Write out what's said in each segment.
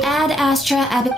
Ad Astra Ab.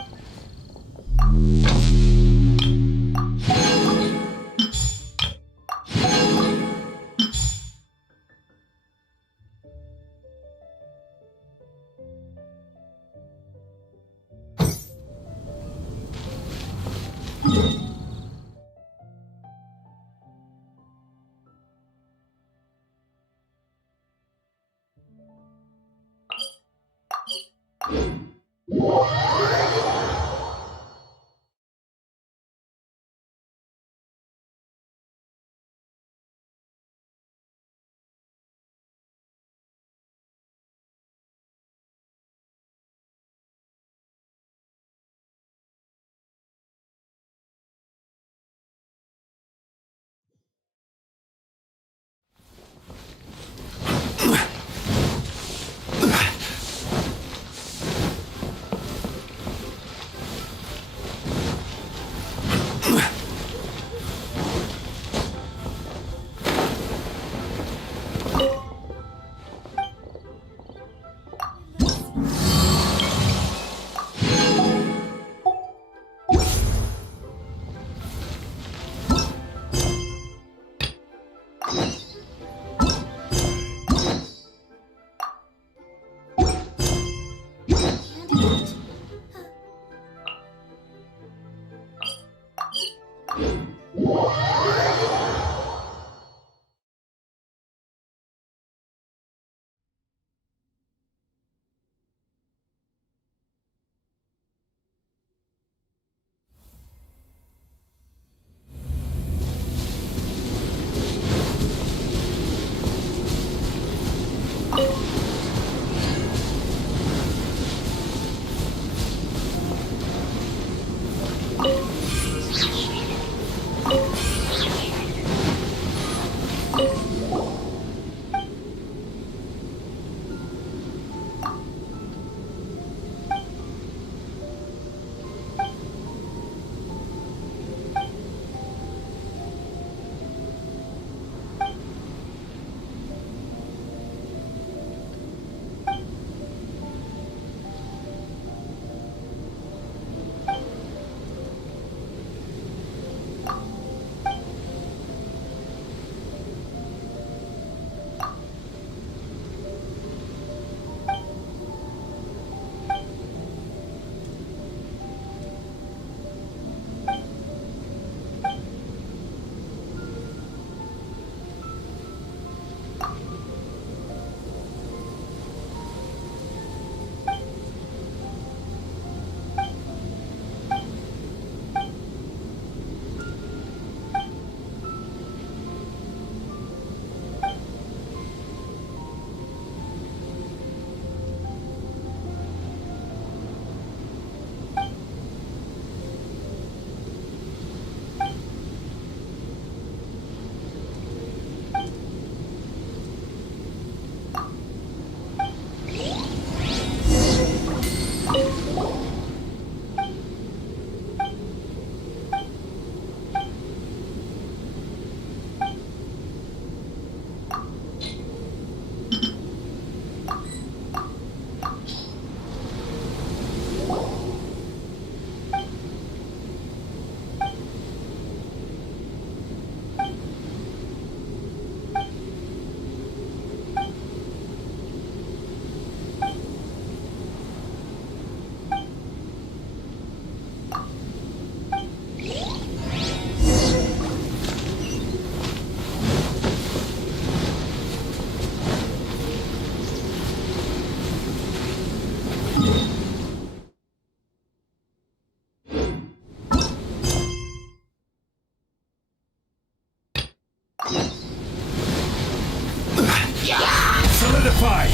Solidify!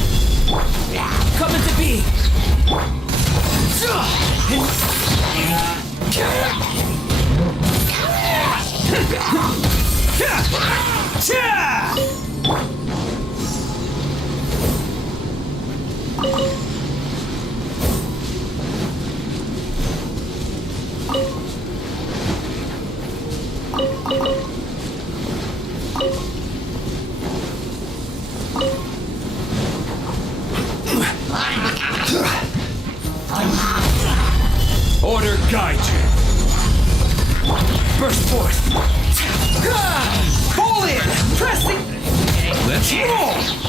Come into being! Order guide you. Burst forth. Pull in. Pressing. Let's roll.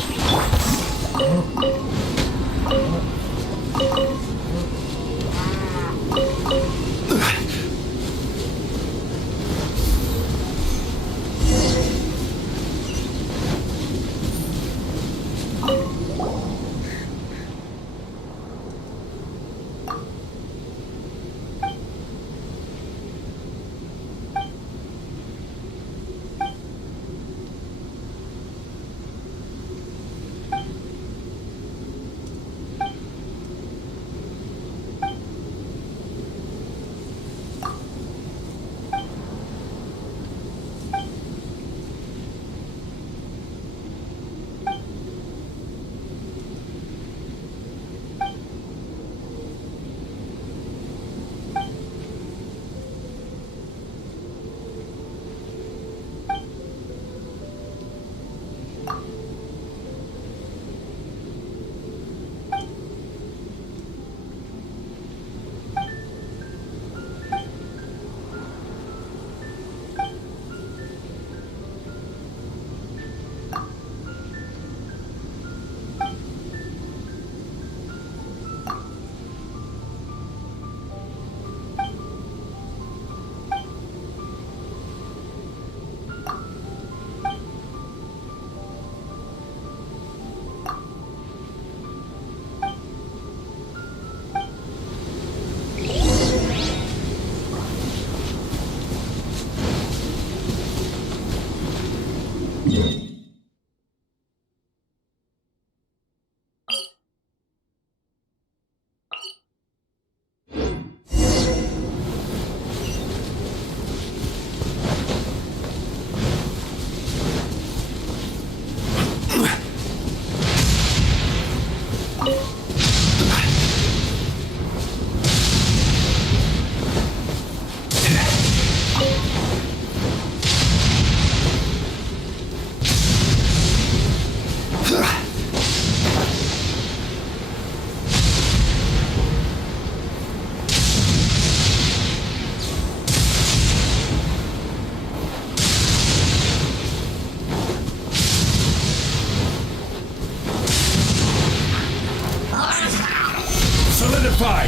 Solidify!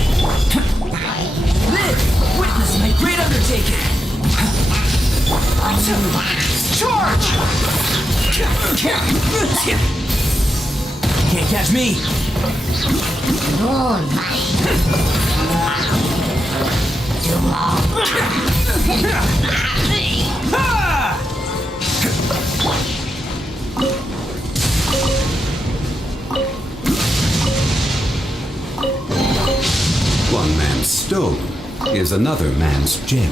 Live! Witness my great undertaking! Charge! Can't catch me! One man's stone is another man's gem.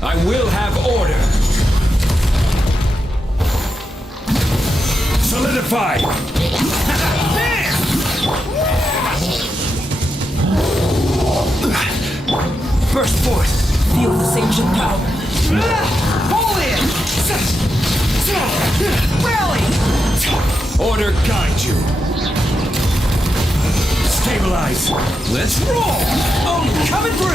I will have order. Solidify. There! Stabilize! Let's roll! Oh, coming through!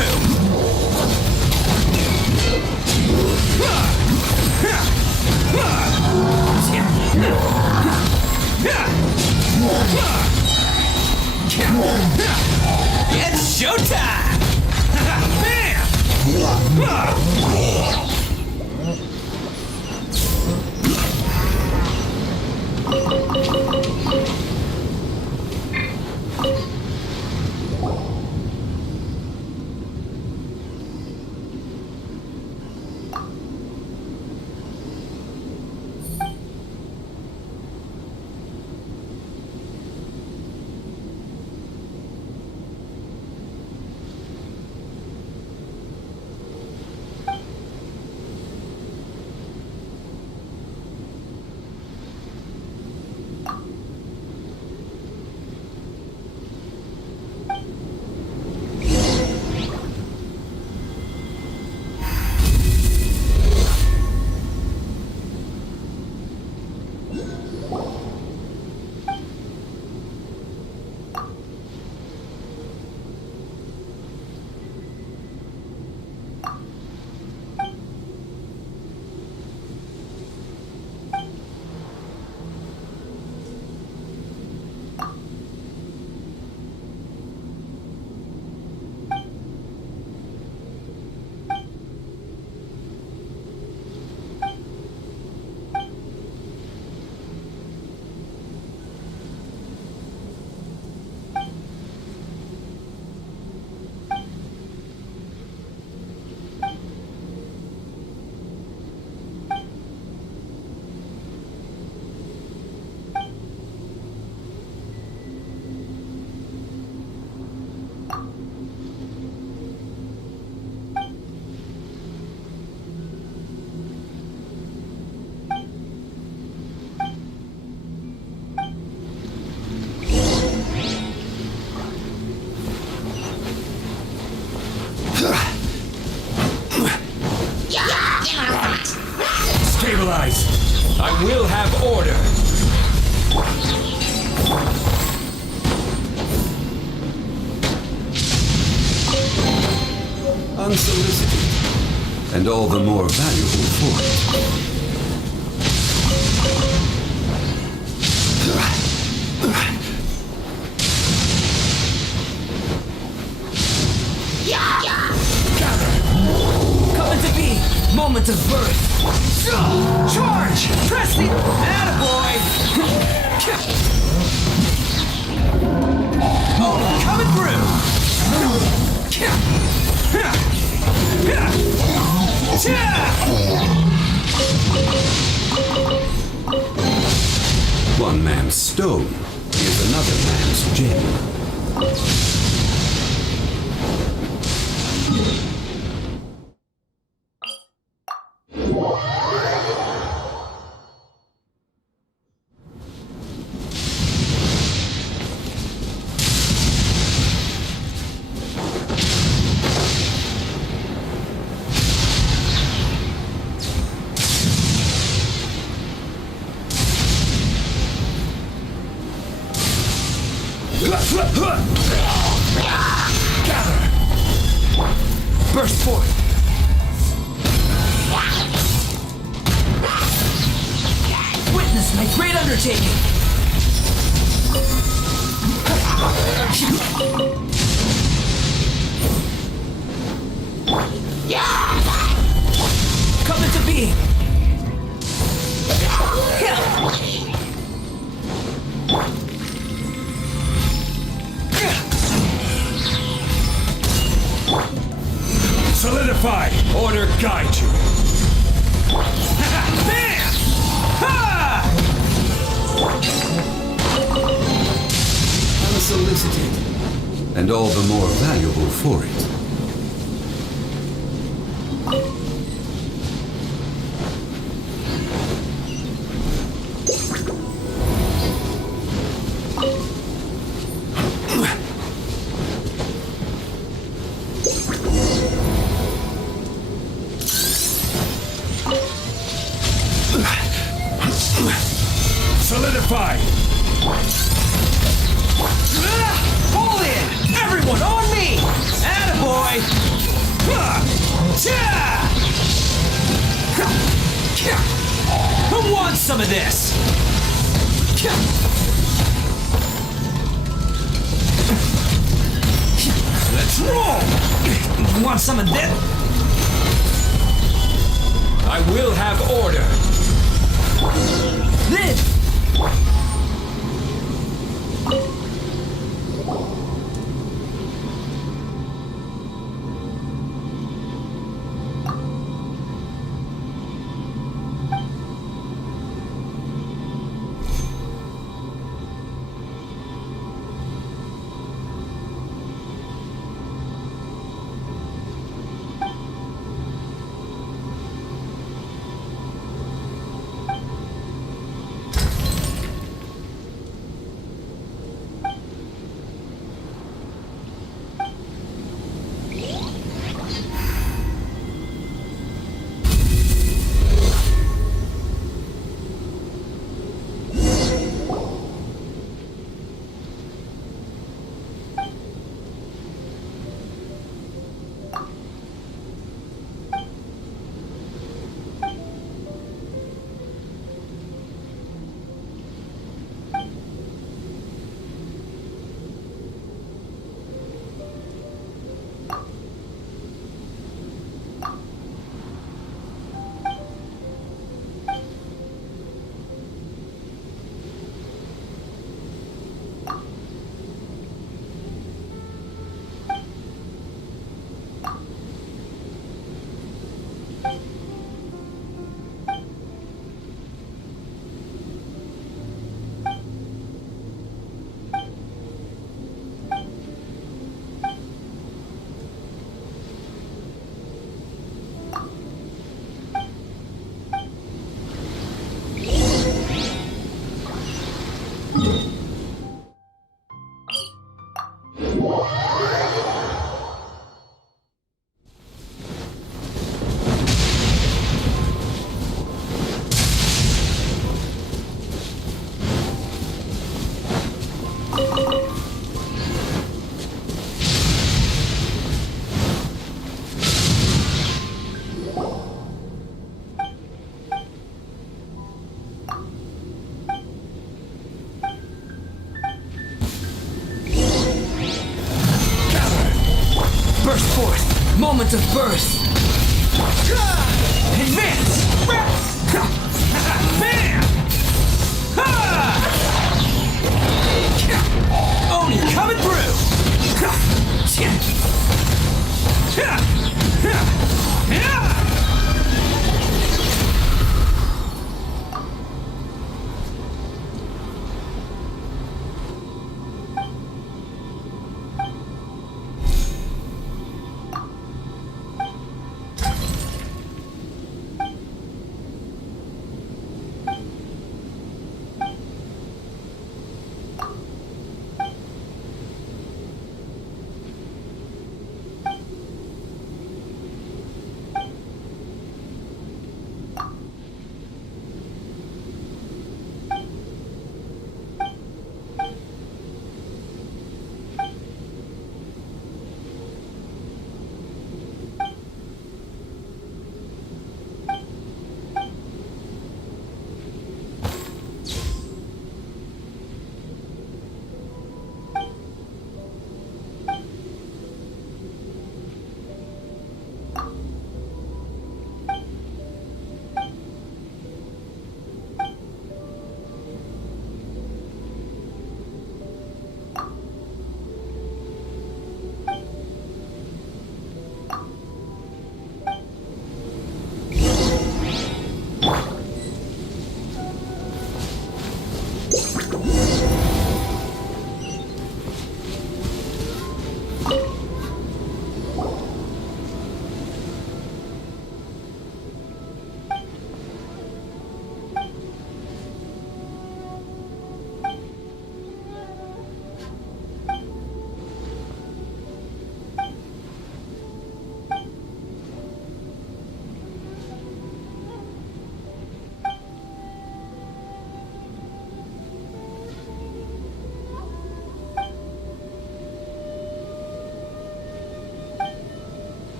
It's showtime! Bam! Stabilize! I will have order! Unsolicited, and all the more valuable for it. Coming to be! Moment of birth! Charge! Press the... Attaboy! Oh, coming through! One man's stone is another man's gem. Gather! Burst forth! Witness my great undertaking! Come into being! Solidify! Order guide you! Bam! Ha! Unsolicited, and all the more valuable for it. Solidify! Hold in! Who wants some of this? Let's roll! Want some of this? I will have order. This! Burst forth! Moment of birth! Advance! Bam! Oni coming through!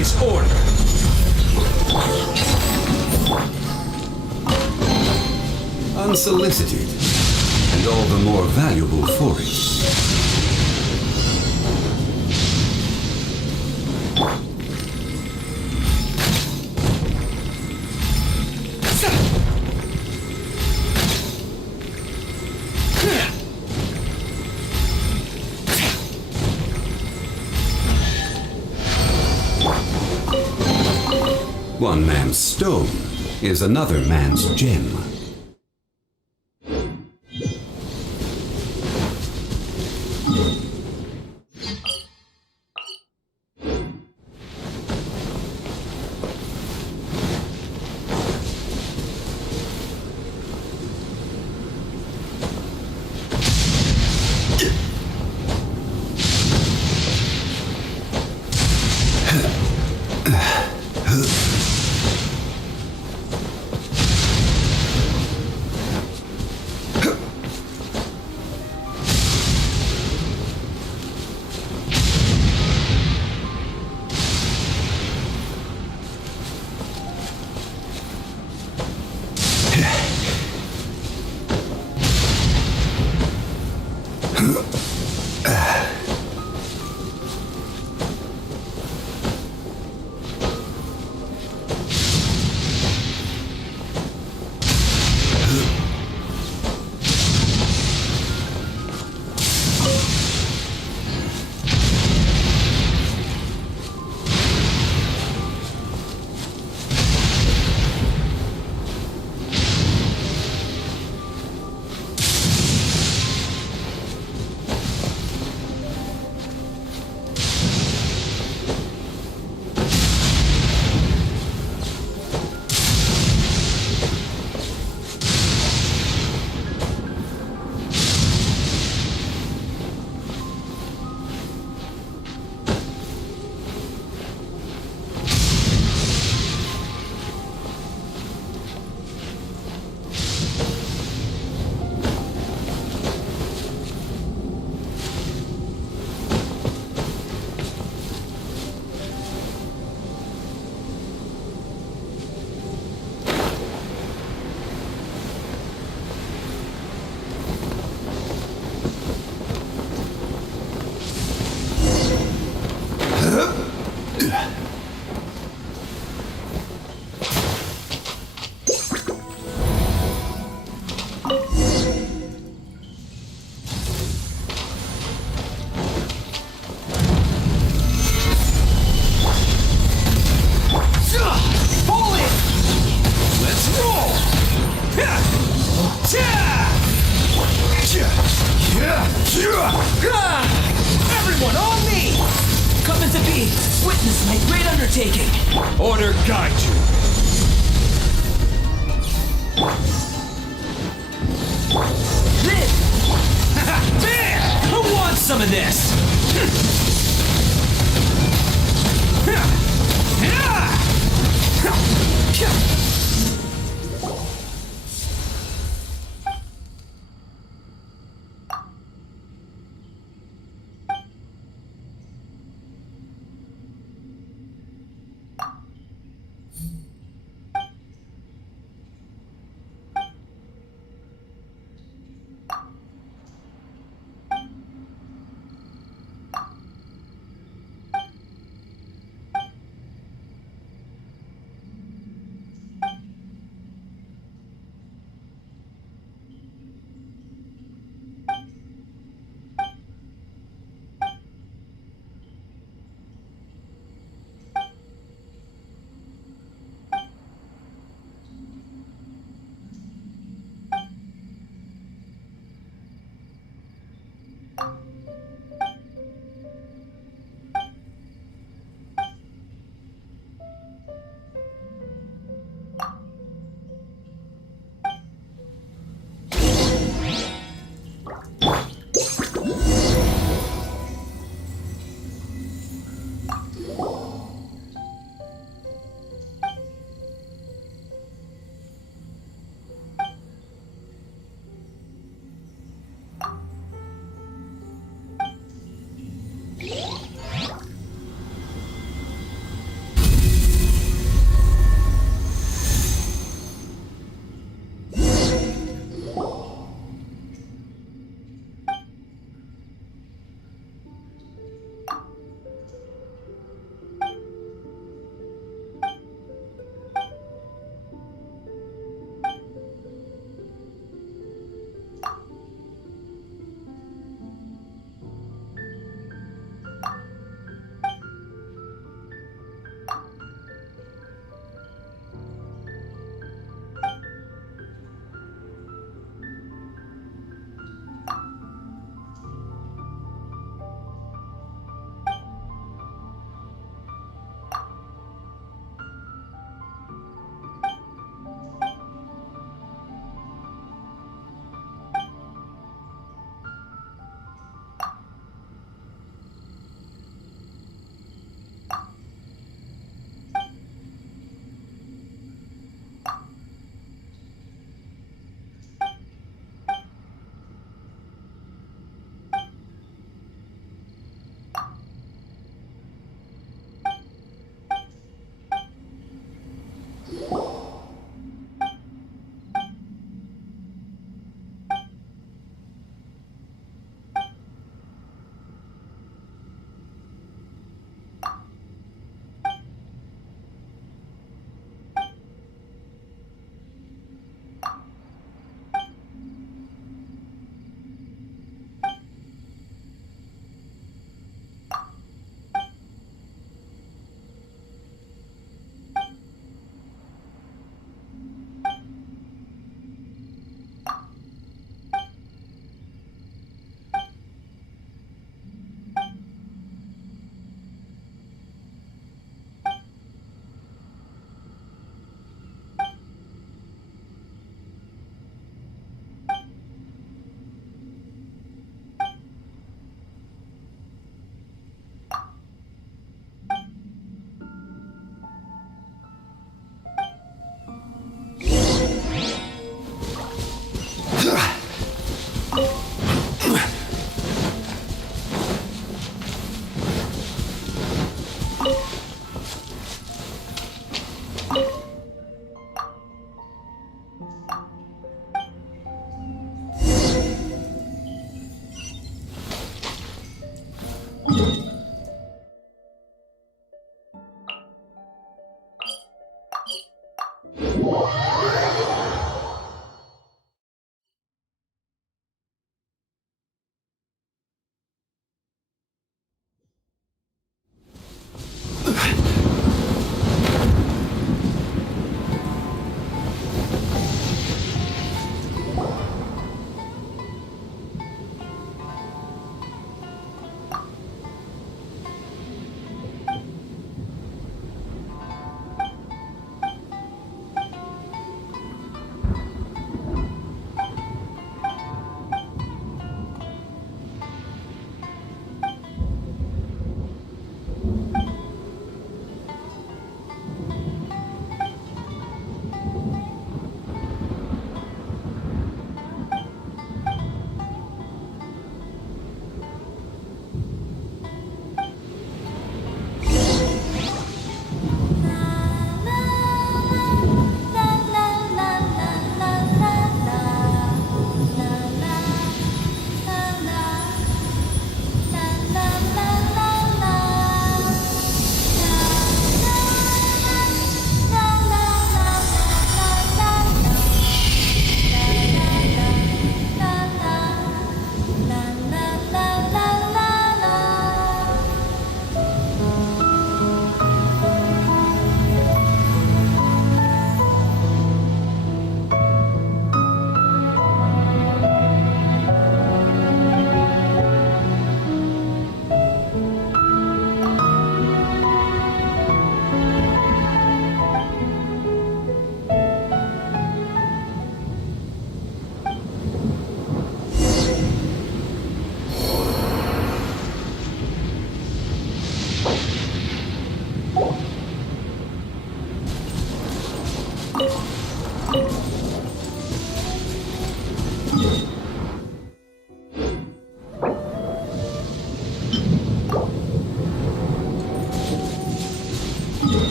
is order. Unsolicited, and all the more valuable for it. One man's stone is another man's gem. Everyone on me! Coming to be, witness my great undertaking. Order guide you. Live! There! Who wants some of this?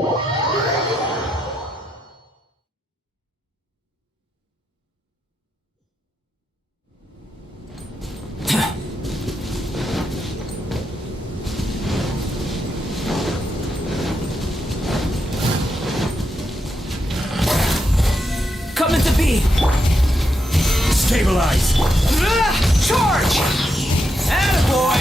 Coming to be! Stabilize! Charge! Attaboy!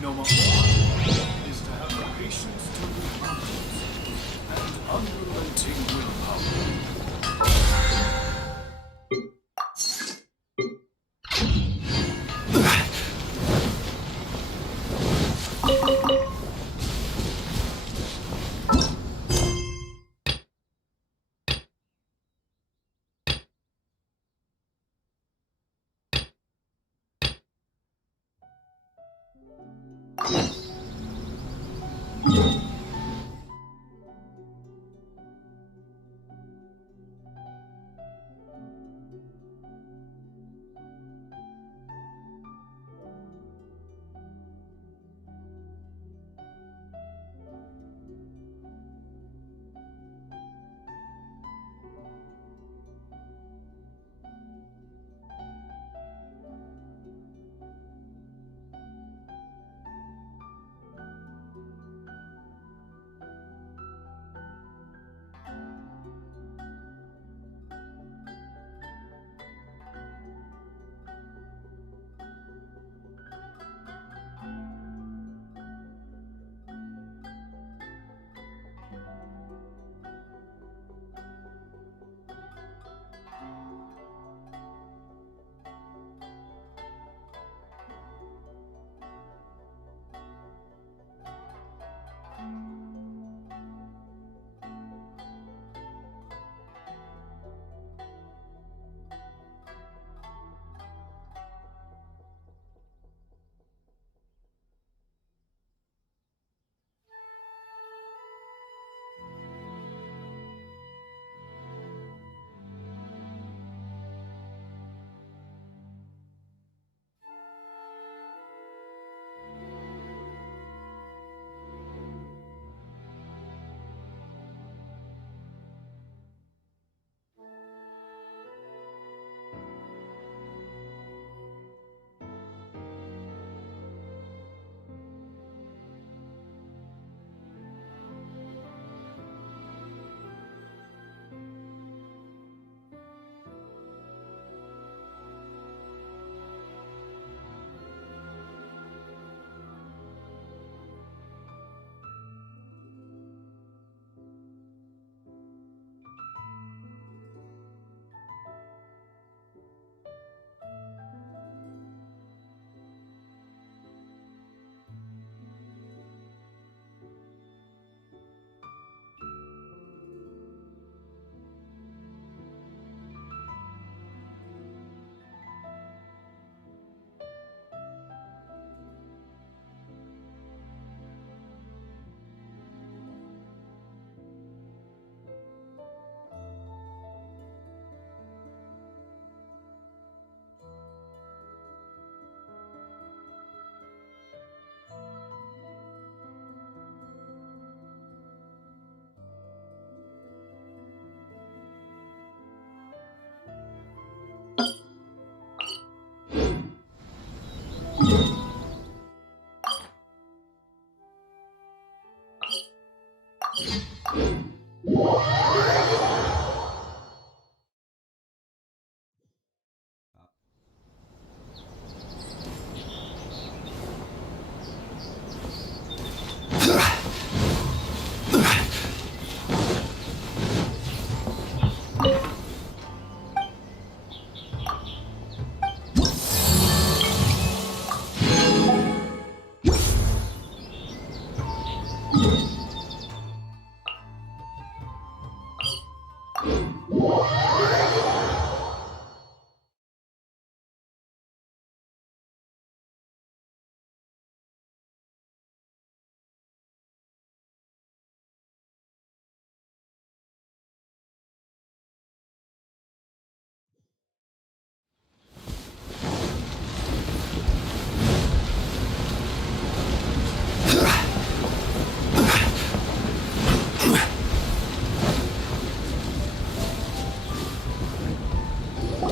number one is to have the patience to be hunters and unrelenting willpower.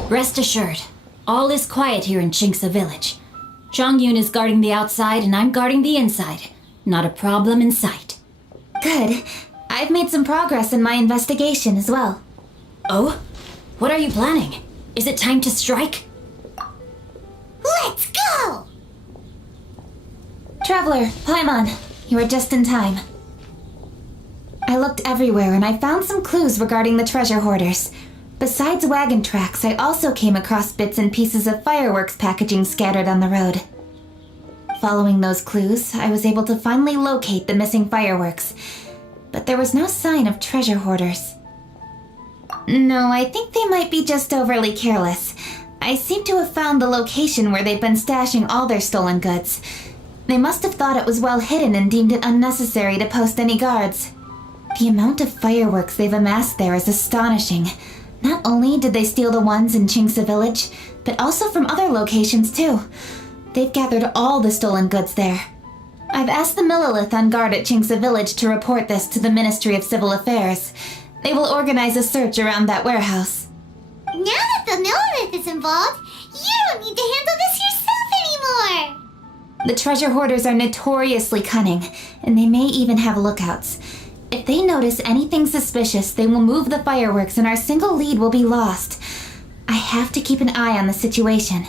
Rest assured, all is quiet here in Chinksa village. Zhang is guarding the outside and I'm guarding the inside. Not a problem in sight. Good. I've made some progress in my investigation as well. Oh? What are you planning? Is it time to strike? Let's go! Traveler, Paimon, you are just in time. I looked everywhere and I found some clues regarding the treasure hoarders. Besides wagon tracks, I also came across bits and pieces of fireworks packaging scattered on the road. Following those clues, I was able to finally locate the missing fireworks, but there was no sign of treasure hoarders. No, I think they might be just overly careless. I seem to have found the location where they've been stashing all their stolen goods. They must have thought it was well hidden and deemed it unnecessary to post any guards. The amount of fireworks they've amassed there is astonishing. Not only did they steal the ones in Chingsa Village, but also from other locations too. They've gathered all the stolen goods there. I've asked the Millilith on guard at Chingsa Village to report this to the Ministry of Civil Affairs. They will organize a search around that warehouse. Now that the Millilith is involved, you don't need to handle this yourself anymore! The treasure hoarders are notoriously cunning, and they may even have lookouts. If they notice anything suspicious, they will move the fireworks and our single lead will be lost. I have to keep an eye on the situation.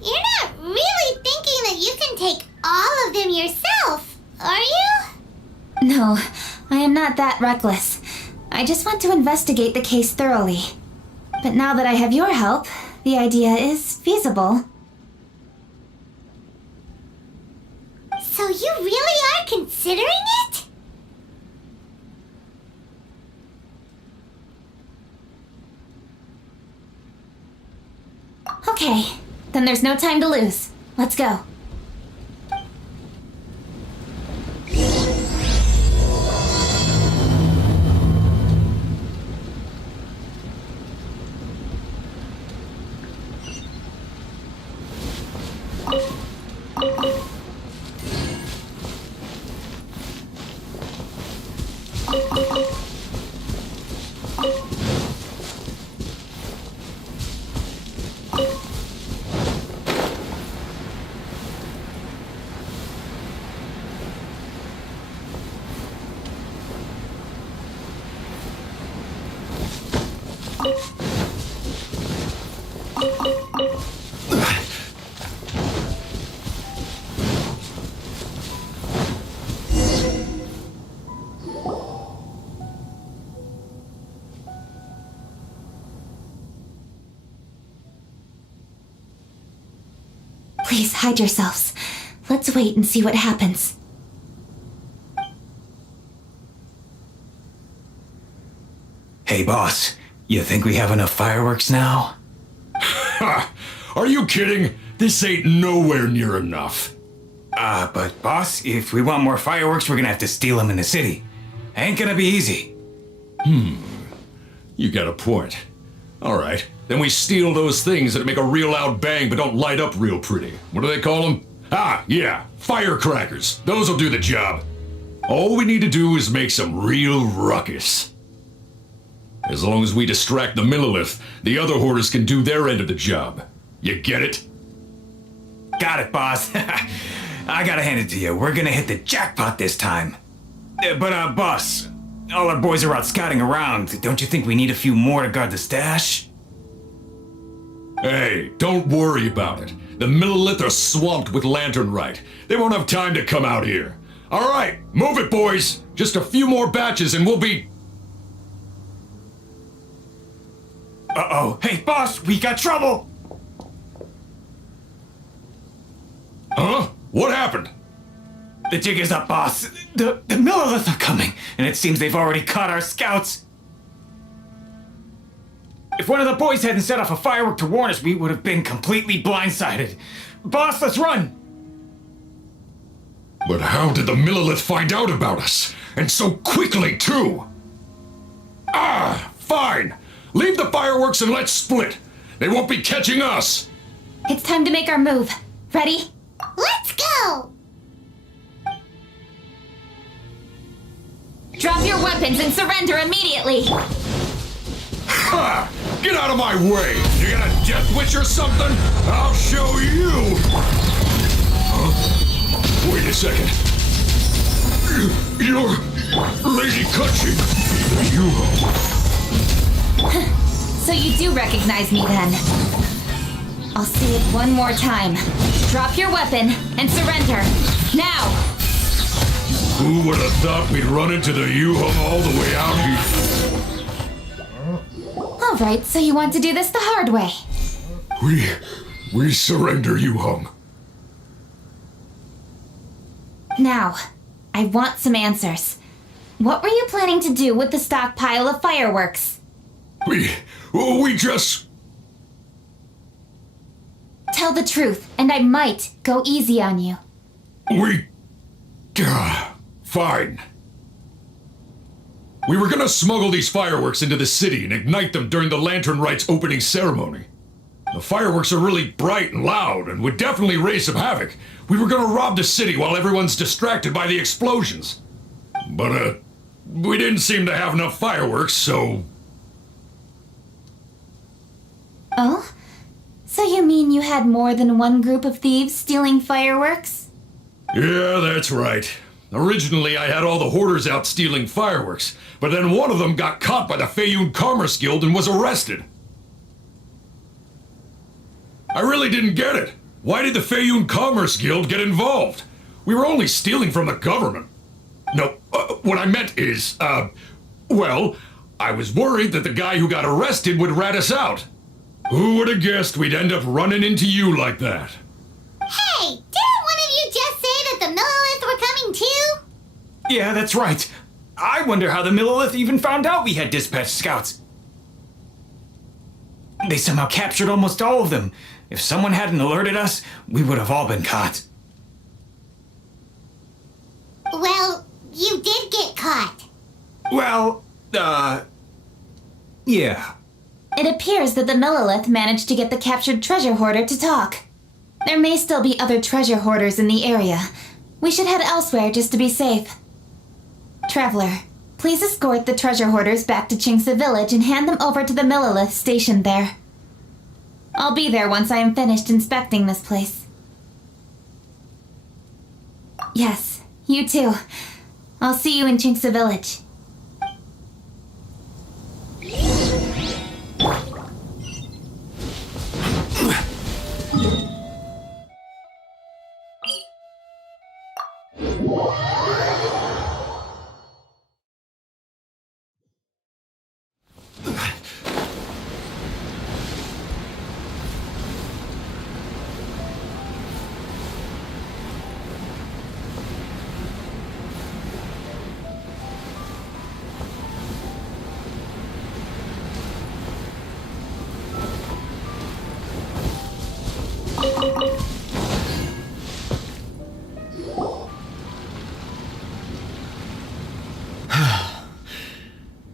You're not really thinking that you can take all of them yourself, are you? No, I am not that reckless. I just want to investigate the case thoroughly. But now that I have your help, the idea is feasible. So you really are considering it? Okay, then there's no time to lose. Let's go. Please hide yourselves. Let's wait and see what happens. Hey, boss. You think we have enough fireworks now? Ha! Are you kidding? This ain't nowhere near enough. But boss, if we want more fireworks, we're gonna have to steal them in the city. Ain't gonna be easy. You got a point. Alright, then we steal those things that make a real loud bang but don't light up real pretty. What do they call them? Ah, yeah, firecrackers. Those'll do the job. All we need to do is make some real ruckus. As long as we distract the Millilith, the other hoarders can do their end of the job. You get it? Got it, boss. I gotta hand it to you. We're gonna hit the jackpot this time. But boss, all our boys are out scouting around. Don't you think we need a few more to guard the stash? Hey, don't worry about it. The Millilith are swamped with lanternite. They won't have time to come out here. Alright, move it, boys. Just a few more batches and we'll be... Uh-oh. Hey, boss, we got trouble! Huh? What happened? The jig is up, boss. The Millilith are coming, and it seems they've already caught our scouts. If one of the boys hadn't set off a firework to warn us, we would have been completely blindsided. Boss, let's run! But how did the Millilith find out about us? And so quickly, too? Ah, fine. Leave the fireworks and let's split. They won't be catching us. It's time to make our move. Ready? Let's go! Drop your weapons and surrender immediately! Ha! Get out of my way! You got a death wish or something? I'll show you! Huh? Wait a second. You're Lady Kutching. You... So you do recognize me then. I'll say it one more time. Drop your weapon and surrender. Now! Who would have thought we'd run into the Yu-Hung all the way out here? Alright, so you want to do this the hard way. We surrender, Yu-Hung. Now, I want some answers. What were you planning to do with the stockpile of fireworks? We just... Tell the truth, and I might go easy on you. Fine. We were gonna smuggle these fireworks into the city and ignite them during the Lantern Rite's opening ceremony. The fireworks are really bright and loud and would definitely raise some havoc. We were gonna rob the city while everyone's distracted by the explosions. But, we didn't seem to have enough fireworks, so... Oh? So you mean you had more than one group of thieves stealing fireworks? Yeah, that's right. Originally, I had all the hoarders out stealing fireworks, but then one of them got caught by the Feiyun Commerce Guild and was arrested. I really didn't get it. Why did the Feiyun Commerce Guild get involved? We were only stealing from the government. No, what I meant is, well, I was worried that the guy who got arrested would rat us out. Who would have guessed we'd end up running into you like that? Hey, didn't one of you just say that the Millilith were coming too? Yeah, that's right. I wonder how the Millilith even found out we had dispatched scouts. They somehow captured almost all of them. If someone hadn't alerted us, we would have all been caught. Well, you did get caught. Well, yeah. It appears that the Millilith managed to get the captured treasure hoarder to talk. There may still be other treasure hoarders in the area. We should head elsewhere just to be safe. Traveler, please escort the treasure hoarders back to Chingsa Village and hand them over to the Millilith stationed there. I'll be there once I am finished inspecting this place. Yes, you too. I'll see you in Chingsa Village.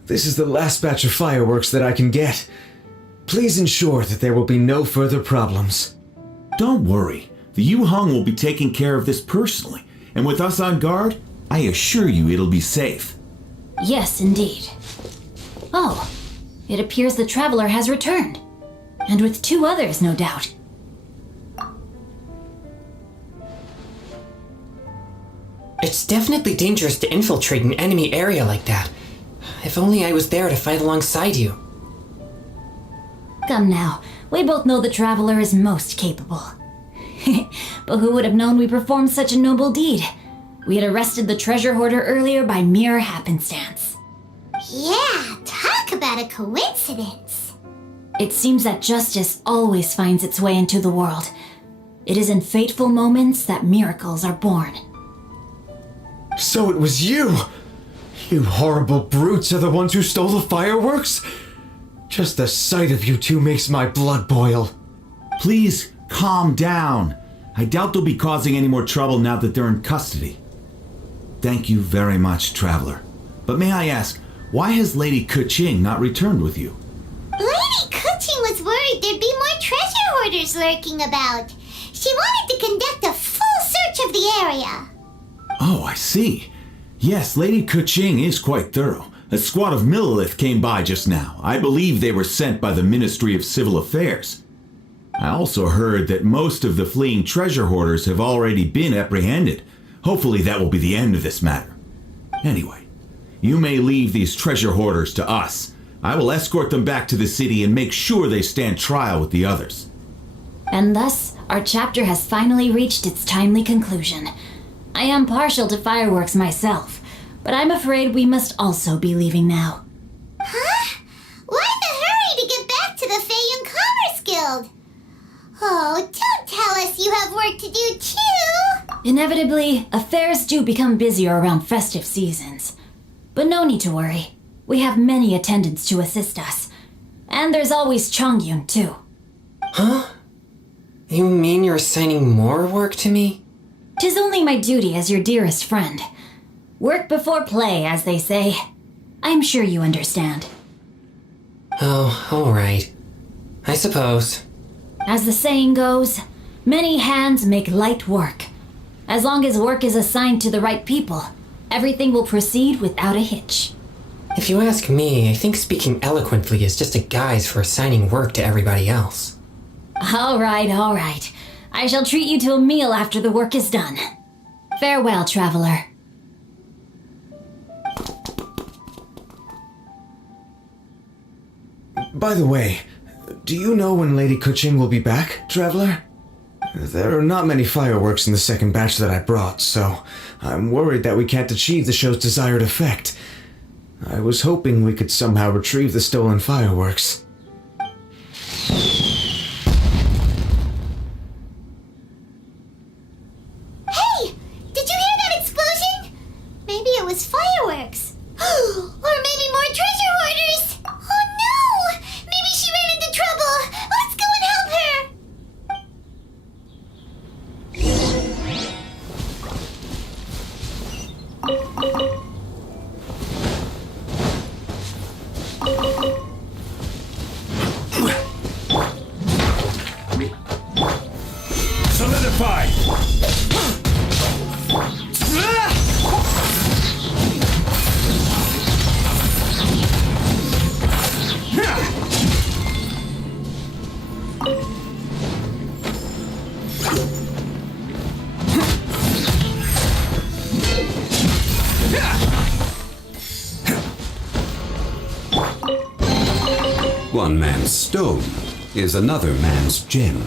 This is the last batch of fireworks that I can get. Please ensure that there will be no further problems. Don't worry. The Yu-Hung will be taking care of this personally, and with us on guard, I assure you it'll be safe. Yes, indeed. Oh, it appears the traveler has returned. And with 2 others, no doubt. It's definitely dangerous to infiltrate an enemy area like that. If only I was there to fight alongside you. Come now, we both know the traveler is most capable. But who would have known we performed such a noble deed? We had arrested the treasure hoarder earlier by mere happenstance. Yeah, talk about a coincidence. It seems that justice always finds its way into the world. It is in fateful moments that miracles are born. So it was you! You horrible brutes are the ones who stole the fireworks? Just the sight of you two makes my blood boil. Please calm down. I doubt they'll be causing any more trouble now that they're in custody. Thank you very much, Traveler. But may I ask, why has Lady Keqing not returned with you? Lady Keqing was worried there'd be more treasure hoarders lurking about. She wanted to conduct a full search of the area. Oh, I see. Yes, Lady Keqing is quite thorough. A squad of Millilith came by just now. I believe they were sent by the Ministry of Civil Affairs. I also heard that most of the fleeing treasure hoarders have already been apprehended. Hopefully that will be the end of this matter. Anyway, you may leave these treasure hoarders to us. I will escort them back to the city and make sure they stand trial with the others. And thus, our chapter has finally reached its timely conclusion. I am partial to fireworks myself, but I'm afraid we must also be leaving now. Huh? Why the hurry to get back to the Feyun Commerce Guild? Oh, don't tell us you have work to do too! Inevitably, affairs do become busier around festive seasons. But no need to worry. We have many attendants to assist us. And there's always Chongyun, too. Huh? You mean you're assigning more work to me? 'Tis only my duty as your dearest friend. Work before play, as they say. I'm sure you understand. Oh, alright. I suppose. As the saying goes, many hands make light work. As long as work is assigned to the right people, everything will proceed without a hitch. If you ask me, I think speaking eloquently is just a guise for assigning work to everybody else. All right. I shall treat you to a meal after the work is done. Farewell, traveler. By the way, do you know when Lady Kuching will be back, traveler? There are not many fireworks in the second batch that I brought, so I'm worried that we can't achieve the show's desired effect. I was hoping we could somehow retrieve the stolen fireworks. Hey! Did you hear that explosion? Maybe it was fireworks. Or maybe more treasure hoarders! Oh no! Maybe she ran into trouble! Let's go and help her! Solidify! One man's stone is another man's gem.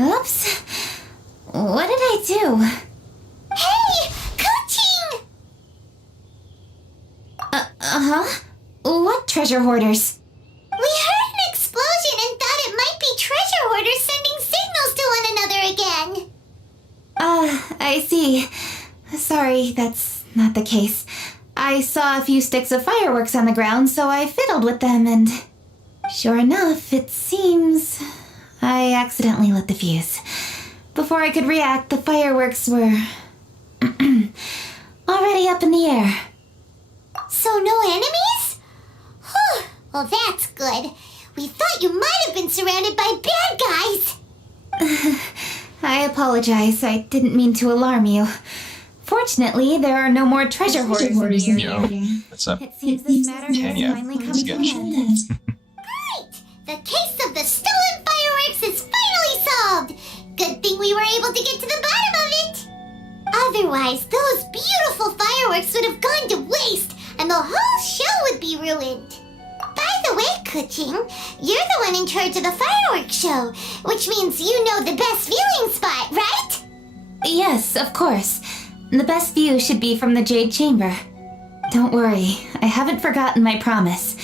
Oops. What did I do? Hey! Coaching! Uh-huh. What treasure hoarders? We heard an explosion and thought it might be treasure hoarders sending signals to one another again. I see. Sorry, that's not the case. I saw a few sticks of fireworks on the ground, so I fiddled with them, and sure enough, it seems I accidentally lit the fuse. Before I could react, the fireworks were already up in the air. So no enemies? Whew. Well, that's good. We thought you might have been surrounded by bad guys. I apologize. I didn't mean to alarm you. Fortunately, there are no more treasure hoarders in the area. Yo, what's up? It seems this matter has Tanya, finally come let's to get an end. Great! The case of the stolen fireworks is finally solved. Good thing we were able to get to the bottom of it. Otherwise, those beautiful fireworks would have gone to waste, and the whole show would be ruined. By the way, Kuching, you're the one in charge of the fireworks show, which means you know the best viewing spot, right? Yes, of course. The best view should be from the Jade Chamber. Don't worry, I haven't forgotten my promise.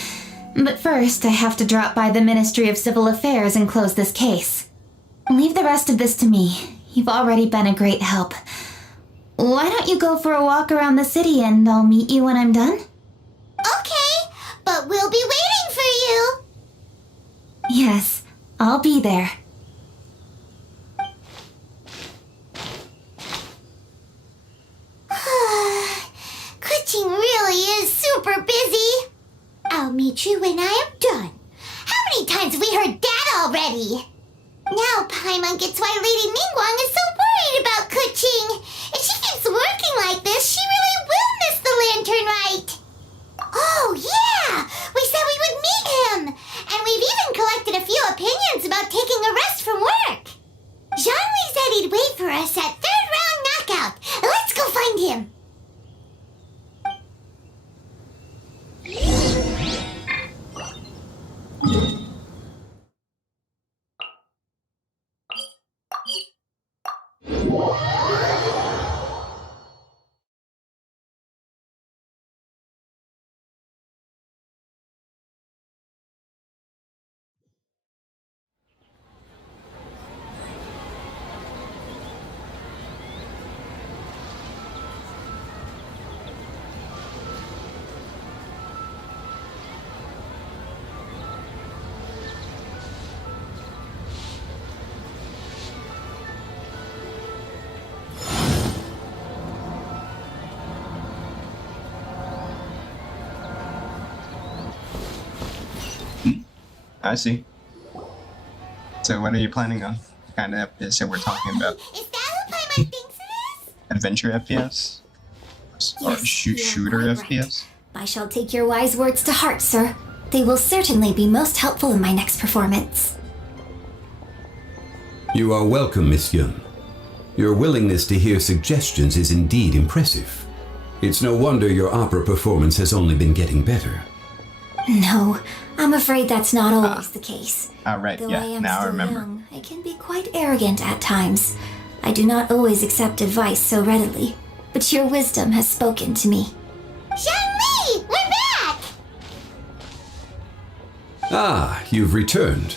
But first, I have to drop by the Ministry of Civil Affairs and close this case. Leave the rest of this to me. You've already been a great help. Why don't you go for a walk around the city and I'll meet you when I'm done? Okay, but we'll be waiting for you. Yes, I'll be there. Kuching really is super busy. I'll meet you when I am done. How many times have we heard that already? Now Paimon gets why Lady Ningguang is so worried about Kuching. If she keeps working like this, she really will miss the Lantern Rite. Oh, yeah! We said we would meet him! And we've even collected a few opinions about taking a rest from work. Jean-Louis said he'd wait for us at third round knockout. Let's go find him. I see. So what are you planning on? What kind of FPS that we're talking about? Is that who Paimon thinks it is? Adventure FPS? Or Yes, shooter you are quite FPS? I shall take your wise words to heart, sir. They will certainly be most helpful in my next performance. You are welcome, Miss Yun. Your willingness to hear suggestions is indeed impressive. It's no wonder your opera performance has only been getting better. No, I'm afraid that's not always the case. Right, Though yeah, I am now I still remember. young, I can be quite arrogant at times. I do not always accept advice so readily, but your wisdom has spoken to me. Jean-Louis, we're back! Ah, you've returned.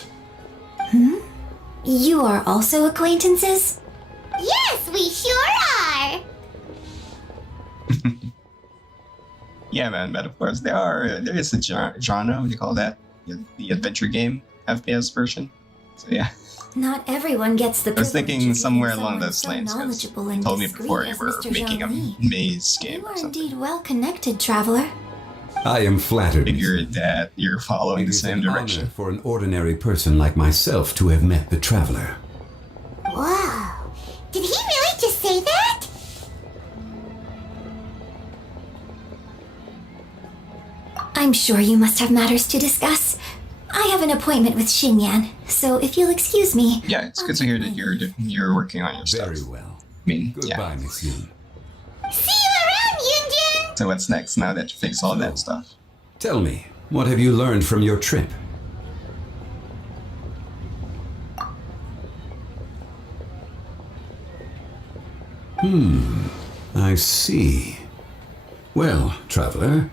You are also acquaintances? Yes, we sure are! Yeah, man, but of course there is a genre, what do you call that? The adventure game FPS version. So yeah, Not everyone gets the I was privilege thinking of somewhere meeting along someone those so lines. 'Cause knowledgeable you and told me discreet before you as were Mr. making a Jean-Louis. maze game You or are something. indeed well connected, traveler. I am flattered. Figured that you're following It the is same an direction. honor for an ordinary person like myself to have met the traveler. Whoa. Did he really just say that? I'm sure you must have matters to discuss. I have an appointment with Xinyan, so if you'll excuse me. Yeah, it's good to hear that you're working on your stuff. Very well. I mean, Goodbye, yeah. Miss Yun. See you around, Yunjin! So what's next now that you fixed all that stuff? Tell me, what have you learned from your trip? I see. Well, traveler,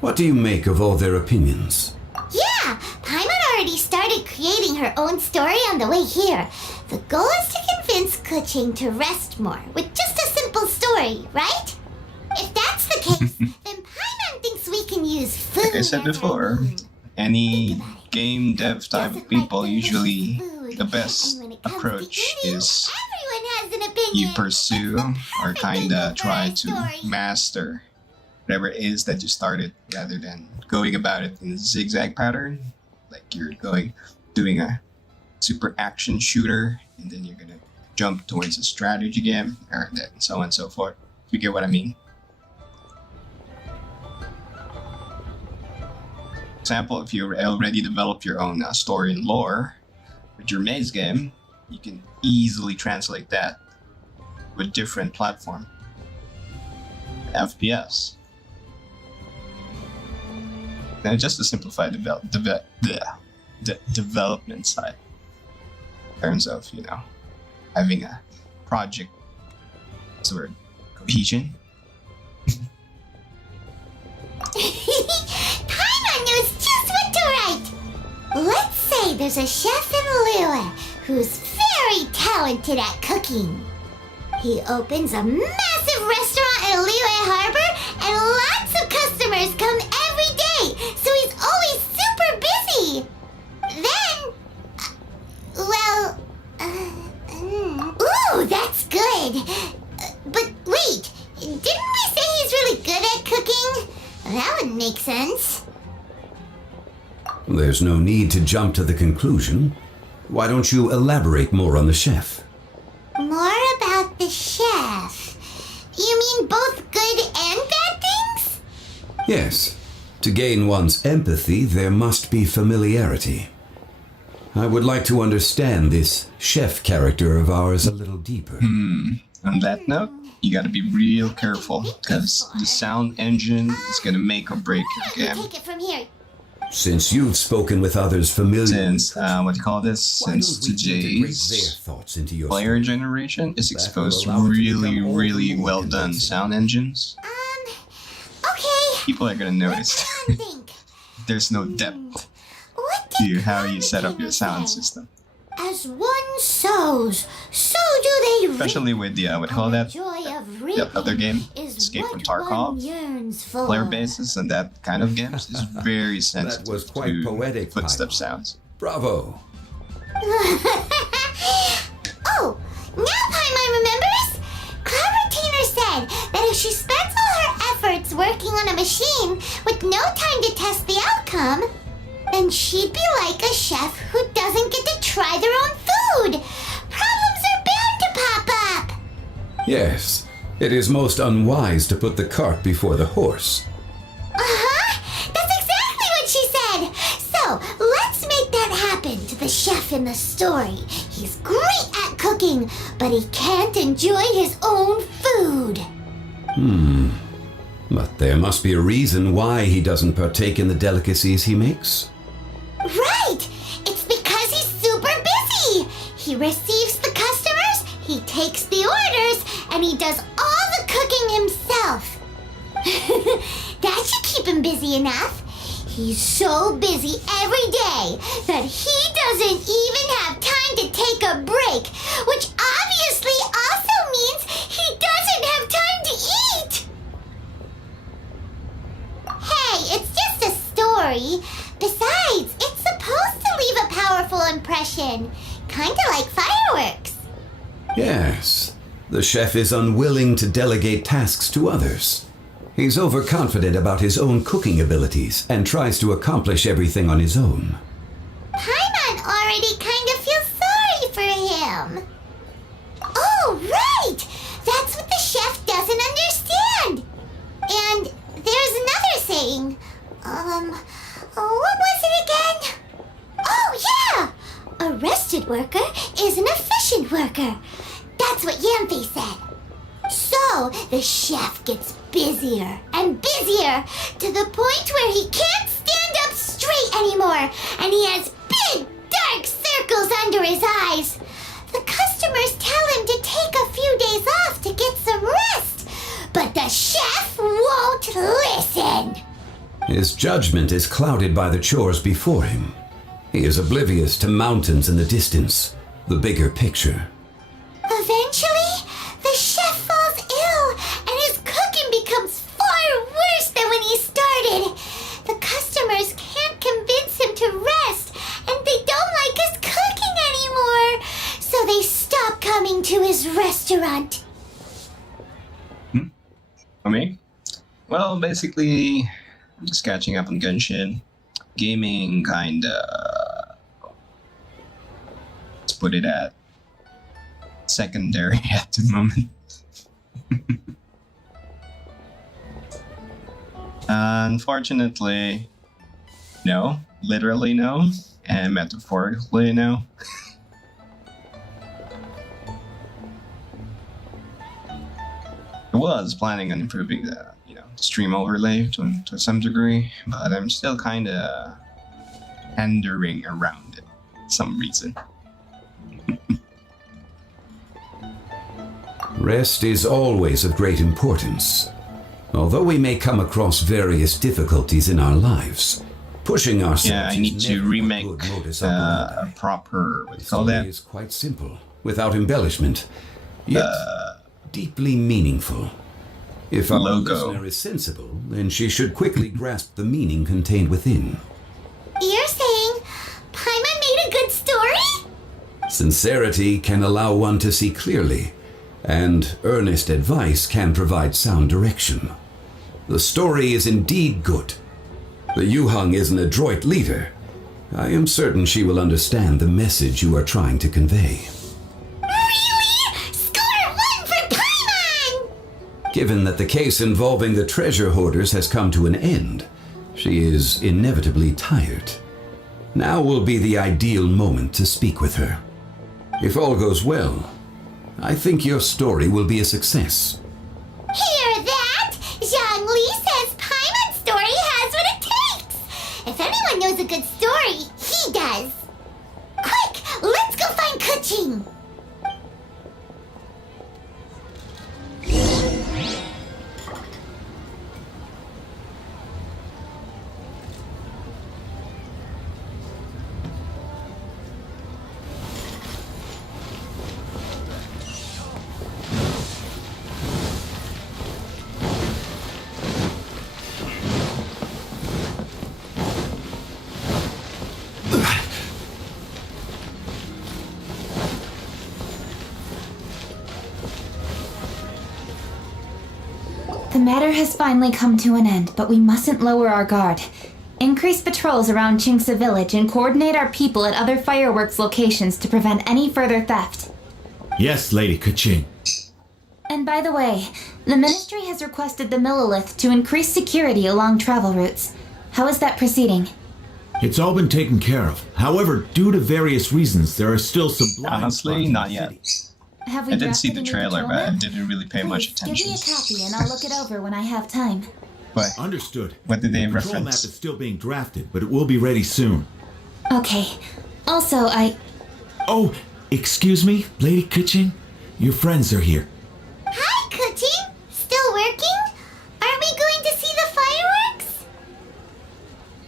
what do you make of all their opinions? Yeah, Paimon already started creating her own story on the way here. The goal is to convince Kuching to rest more with just a simple story, right? If that's the case, then Paimon thinks we can use food. Like I said as our before, food. any game dev type of Doesn't people, like usually food. the best And when it comes to approach eating, is everyone has an opinion. you pursue or Perfect kinda ending for try our to story. master whatever it is that you started rather than going about it in a zigzag pattern. Like you're doing a super action shooter and then you're gonna jump towards a strategy game or that and so on and so forth. You get what I mean? Example, if you already developed your own story and lore with your maze game, you can easily translate that with different platform FPS. Now, just to simplify the development side, in terms of having a project sort of cohesion. Paimon knows just what to write. Let's say there's a chef in Liyue who's very talented at cooking. He opens a massive restaurant in Liyue Harbor and lots of customers come every day, so he's always super busy. Then, ooh, that's good. But wait, didn't we say he's really good at cooking? That wouldn't make sense. There's no need to jump to the conclusion. Why don't you elaborate more on the chef? More about the chef. You mean both good and bad things? Yes. To gain one's empathy, there must be familiarity. I would like to understand this chef character of ours a little deeper. On that note, you gotta be real careful, because the sound engine is gonna make or break Why your don't you game. take it from here? Since you've spoken with others familiar Since, what do you call this? why Since don't we integrate their today's thoughts into your player generation is That exposed will to allow it to really, become all the really more well done convincing. sound engines, Okay. people are gonna notice Let's think. there's no depth What to did how you set up your Carmen sound say? system. As one sows, so do they reap. Especially with the, what do you call And the that? joy of The other reaping game, is Escape from what Tarkov. one yearns for. Player bases and that kind of games is very sensitive was quite to poetic, footstep Paimon. sounds. Bravo! Oh, now Paimon remembers? Cloud Retainer said that if she spends all her efforts working on a machine with no time to test the outcome, then she'd be like a chef who doesn't get to try their own food. Problems are bound to pop up. Yes, it is most unwise to put the cart before the horse. Uh-huh. That's exactly what she said. So, let's make that happen to the chef in the story. He's great at cooking, but he can't enjoy his own food. But there must be a reason why he doesn't partake in the delicacies he makes. Right! It's because he's super busy. He receives the customers, he takes the orders, and he does all the cooking himself. That should keep him busy enough. He's so busy every day that he doesn't even have time to take a break, which obviously also means he doesn't have time to eat. Hey, it's just a story. Besides, it's supposed to leave a powerful impression. Kinda like fireworks. Yes, the chef is unwilling to delegate tasks to others. He's overconfident about his own cooking abilities and tries to accomplish everything on his own. Paimon already kind of feels sorry for him. Oh, right! That's what the chef doesn't understand. And there's another saying. What was it again? Oh, yeah! A rested worker is an efficient worker. That's what Yamfe said. So, the chef gets busier and busier to the point where he can't stand up straight anymore, and he has big, dark circles under his eyes. The customers tell him to take a few days off to get some rest, but the chef won't listen. His judgment is clouded by the chores before him. He is oblivious to mountains in the distance, the bigger picture. Eventually, the chef falls ill, and his cooking becomes far worse than when he started. The customers can't convince him to rest, and they don't like his cooking anymore, so they stop coming to his restaurant. For me? Well, basically, I'm just catching up on Genshin. Gaming kinda... let's put it at secondary at the moment. Unfortunately, no. Literally no. And metaphorically no. I was planning on improving the, stream overlay to some degree, but I'm still kind of pandering around it for some reason. Rest is always of great importance. Although we may come across various difficulties in our lives, pushing ourselves Yeah, I need is to never a remake good modus a operandi. proper, what do you The call story that? is quite simple, without embellishment, yet deeply meaningful. If our Logo. listener is sensible, then she should quickly grasp the meaning contained within. You're saying Paimon made a good story? Sincerity can allow one to see clearly, and earnest advice can provide sound direction. The story is indeed good. The Yuhang is an adroit leader, I am certain she will understand the message you are trying to convey. Really? Score 1 for Paimon! Given that the case involving the treasure hoarders has come to an end, she is inevitably tired. Now will be the ideal moment to speak with her. If all goes well, I think your story will be a success. Hear that? Zhang Li says Paimon's story has what it takes. If anyone knows a good story, he does. Quick, let's go find Kuching. The matter has finally come to an end, but we mustn't lower our guard. Increase patrols around Chingsa village and coordinate our people at other fireworks locations to prevent any further theft. Yes, Lady Kuching. And by the way, the Ministry has requested the Millilith to increase security along travel routes. How is that proceeding? It's all been taken care of. However, due to various reasons, there are still some blind Honestly, spots in not the yet. city. Have we I did see drafted the a new trailer, patrol but I map? didn't really pay much Please, attention. give me a copy and I'll look it over when I have time. But Understood. what did they the patrol map reference? is still being drafted, but it will be ready soon. Okay. Also, Oh, excuse me, Lady Kuching? Your friends are here. Hi, Kuching. Still working? Aren't we going to see the fireworks?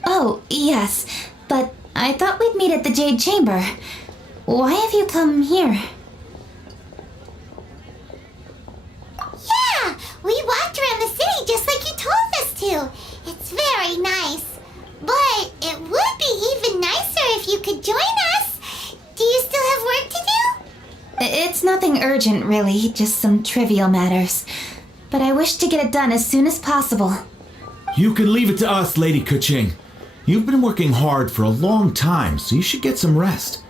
Oh, yes. But I thought we'd meet at the Jade Chamber. Why have you come here? Yeah, we walked around the city just like you told us to. It's very nice. But it would be even nicer if you could join us. Do you still have work to do? It's nothing urgent, really, just some trivial matters. But I wish to get it done as soon as possible. You can leave it to us, Lady Kuching. You've been working hard for a long time, so you should get some rest.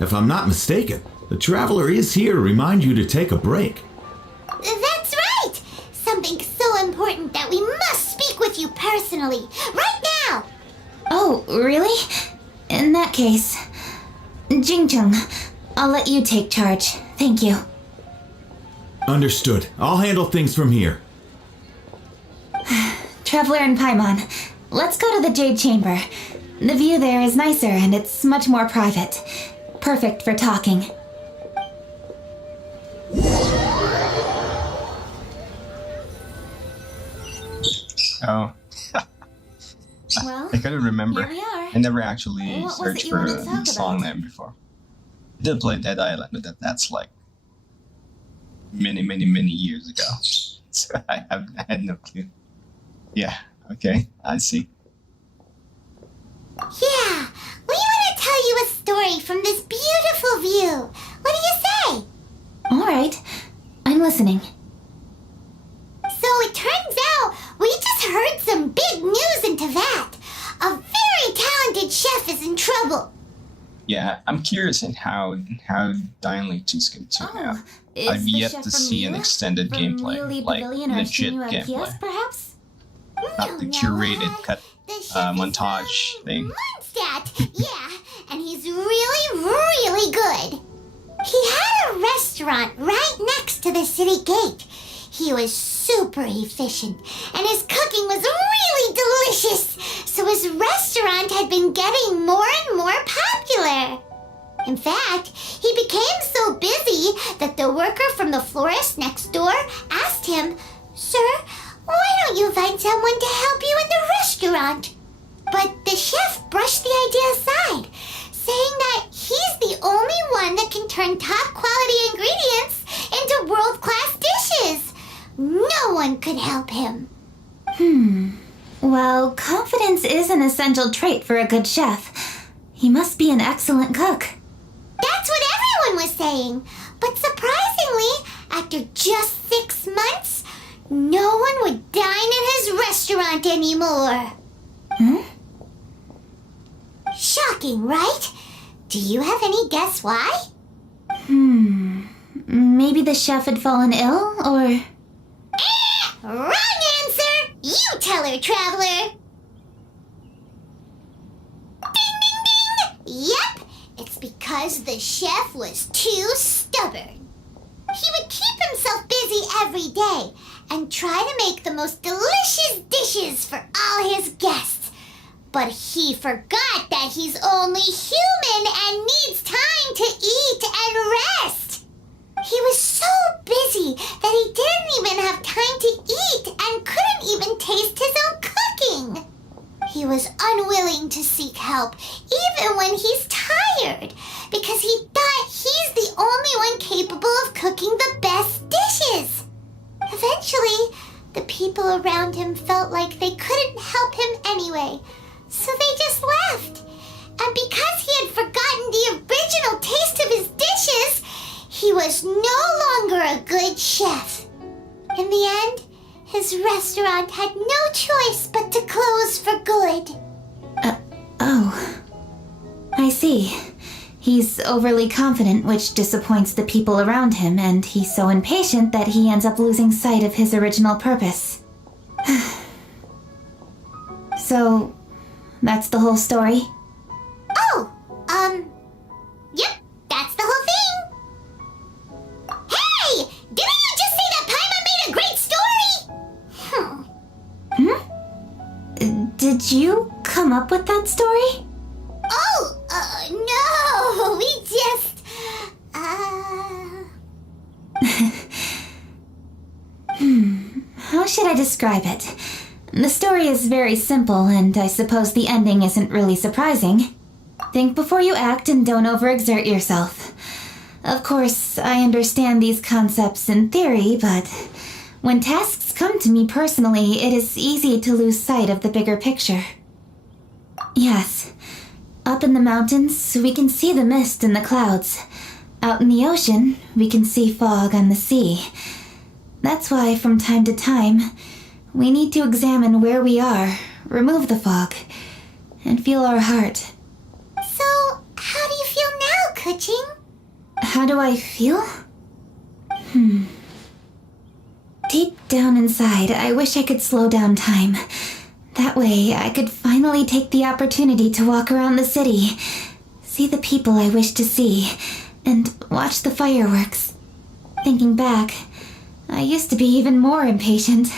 If I'm not mistaken, the Traveler is here to remind you to take a break. That's right! Something so important that we must speak with you personally, right now! Oh, really? In that case, Jingcheng, I'll let you take charge. Thank you. Understood. I'll handle things from here. Traveler and Paimon, let's go to the Jade Chamber. The view there is nicer and it's much more private. Perfect for talking. Oh, Well, I couldn't remember. here we are. I never actually What was it searched you for wanted to a talk song about? name before. I did play Dead Island, but that's like many years ago. So I had no clue. Yeah, okay, I see. Yeah, we want to tell you a story from this beautiful view. What do you say? All right, I'm listening. So it turns out we just heard some big news in Teyvat. A very talented chef is in trouble. Yeah, I'm curious in how Dying Light 2 is going to turn out. Is I've the yet chef to from see an Liyue? extended From gameplay, Liyue like Pavilion or legit Shinyu at gameplay, Kiosk, perhaps? not the curated cut The chef montage is thing. Mondstadt, yeah, and he's really good. He had a restaurant right next to the city gate. He was super efficient, and his cooking was really delicious, so his restaurant had been getting more and more popular. In fact, he became so busy that the worker from the florist next door asked him, "Sir, why don't you find someone to help you in the restaurant?" But the chef brushed the idea aside, saying that he's the only one that can turn top quality ingredients into world-class dishes. No one could help him. Well, confidence is an essential trait for a good chef. He must be an excellent cook. That's what everyone was saying. But surprisingly, after just 6 months, no one would dine at his restaurant anymore. Shocking, right? Do you have any guess why? Maybe the chef had fallen ill, or... Wrong answer! You tell her, Traveler! Ding, ding, ding! Yep, it's because the chef was too stubborn. He would keep himself busy every day and try to make the most delicious dishes for all his guests. But he forgot that he's only human and needs time to eat and rest. He was so busy that he didn't even have time to eat and couldn't even taste his own cooking. He was unwilling to seek help even when he's tired because he thought he's the only one capable of cooking the best dishes. Eventually, the people around him felt like they couldn't help him anyway, so they just left. And because he had forgotten the original taste of his dishes, he was no longer a good chef. In the end, his restaurant had no choice but to close for good. Oh. I see. He's overly confident, which disappoints the people around him, and he's so impatient that he ends up losing sight of his original purpose. So, that's the whole story? Oh, yep, that's the whole thing. Hey, didn't you just say that Paimon made a great story? Did you come up with that story? Oh, no, we just, How should I describe it? The story is very simple, and I suppose the ending isn't really surprising. Think before you act and don't overexert yourself. Of course, I understand these concepts in theory, but when tasks come to me personally, it is easy to lose sight of the bigger picture. Yes, up in the mountains, we can see the mist and the clouds. Out in the ocean, we can see fog on the sea. That's why, from time to time, we need to examine where we are, remove the fog, and feel our heart. So, how do you feel now, Kuching? How do I feel? Deep down inside, I wish I could slow down time. That way, I could finally take the opportunity to walk around the city, see the people I wish to see, and watch the fireworks. Thinking back, I used to be even more impatient.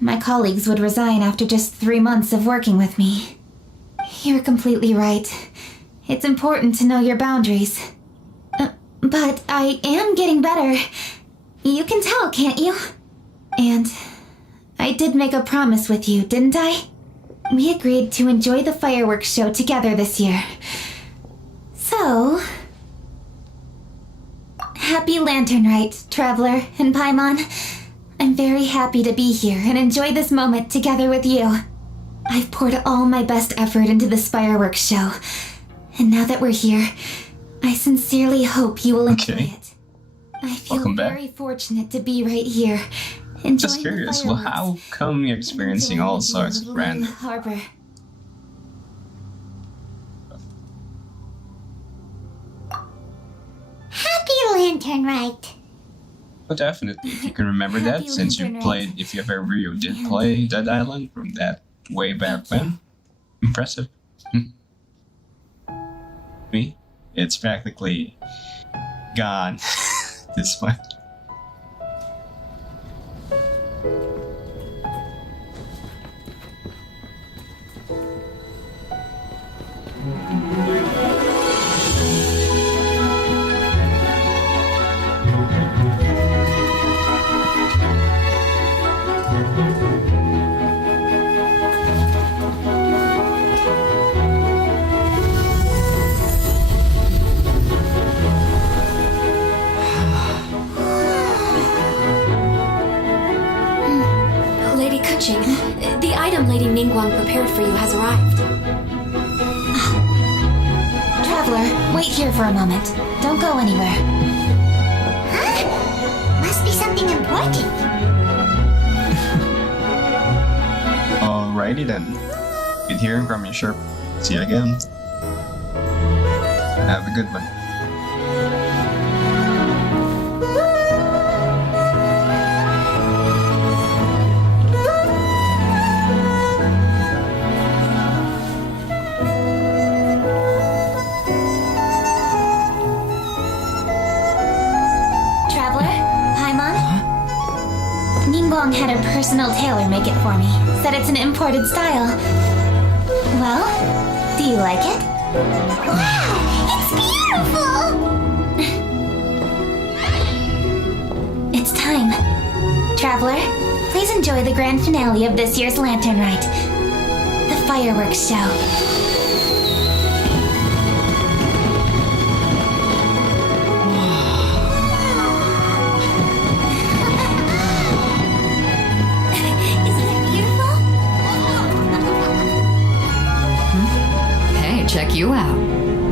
My colleagues would resign after just 3 months of working with me. You're completely right. It's important to know your boundaries. But I am getting better. You can tell, can't you? And I did make a promise with you, didn't I? We agreed to enjoy the fireworks show together this year. So... Happy Lantern Rite, Traveler and Paimon. I'm very happy to be here and enjoy this moment together with you. I've poured all my best effort into this fireworks show. And now that we're here, I sincerely hope you will enjoy it. I feel Welcome back. very fortunate to be right here. Enjoying Just curious, well, how come you're experiencing all sorts of random... harbor. Happy Lantern Rite. Well, definitely, if you can remember that, since you played, if you ever you did play Dead Island from that way back when. Impressive. Me? It's practically gone. This one. Lady Kuching, the item Lady Ningguang prepared for you has arrived. Traveler, wait here for a moment. Don't go anywhere. Huh? Must be something important. Alrighty then. Good hearing from you, sure. See you again. Have a good one. Traveler, Paimon? Ningguang had her personal tailor make it for me. Said it's an imported style. Well, do you like it? Wow! It's beautiful! It's time. Traveler, please enjoy the grand finale of this year's Lantern Rite. The fireworks show. Isn't it beautiful? Hey, check you out.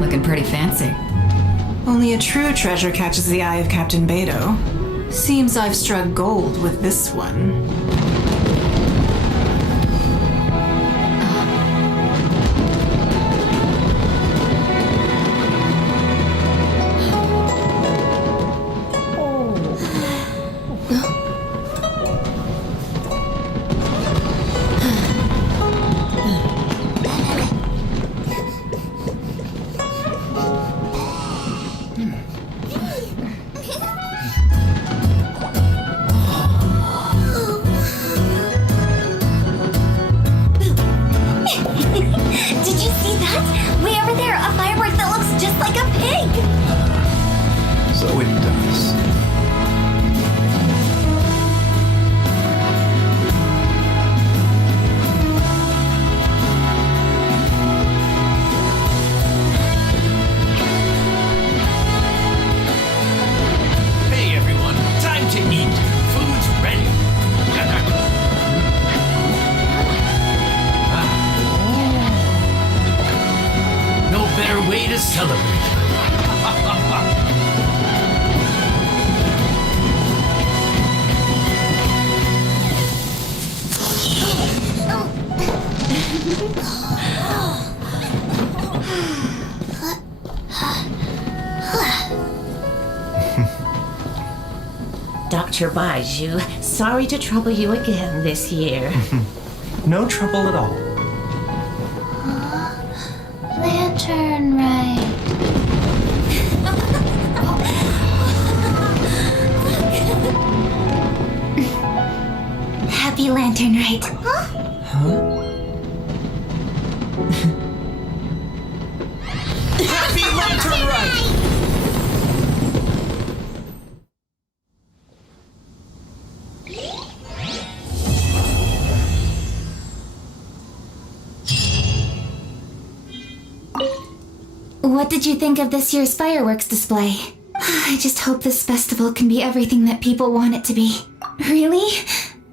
Looking pretty fancy. Only a true treasure catches the eye of Captain Beto. Seems I've struck gold with this one. Did you see that? Way over there, a firework that looks just like a pig! So it does. Hey everyone, time to eat. Food's ready. No better way to celebrate. Dr. Baiju, sorry to trouble you again this year. No trouble at all. Lantern Rite. Happy Lantern Rite. Happy Lantern Rite! What did you think of this year's fireworks display? I just hope this festival can be everything that people want it to be. Really?